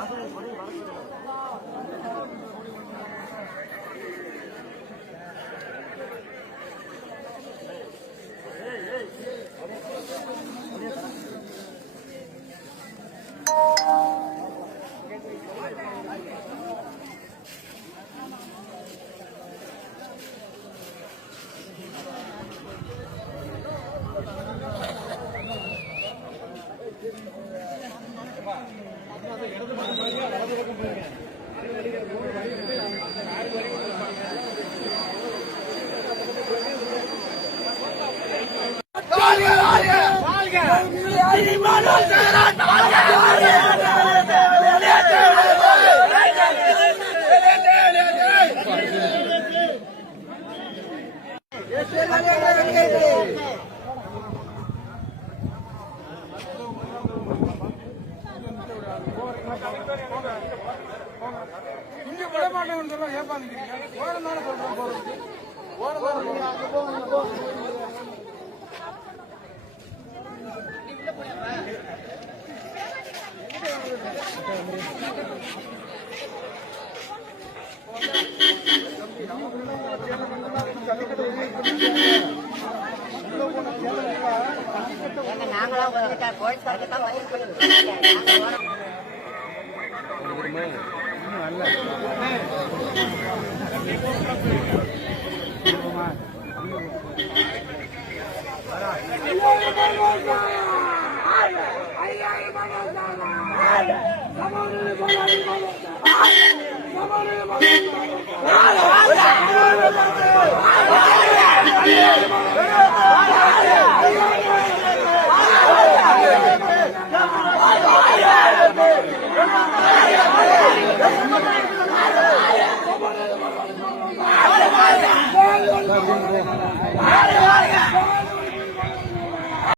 அதுவும் Yes, இங்க விட மாட்டேன்னு சொல்றோம் ஏப்பா நிக்கிறீங்க? ஓரம் தானே சொல்றோம் போறதுக்கு ஓரம் தானே. அங்க போங்க, நாங்களாம் வந்துட்டா தான் Come on! ¡Vale, vale!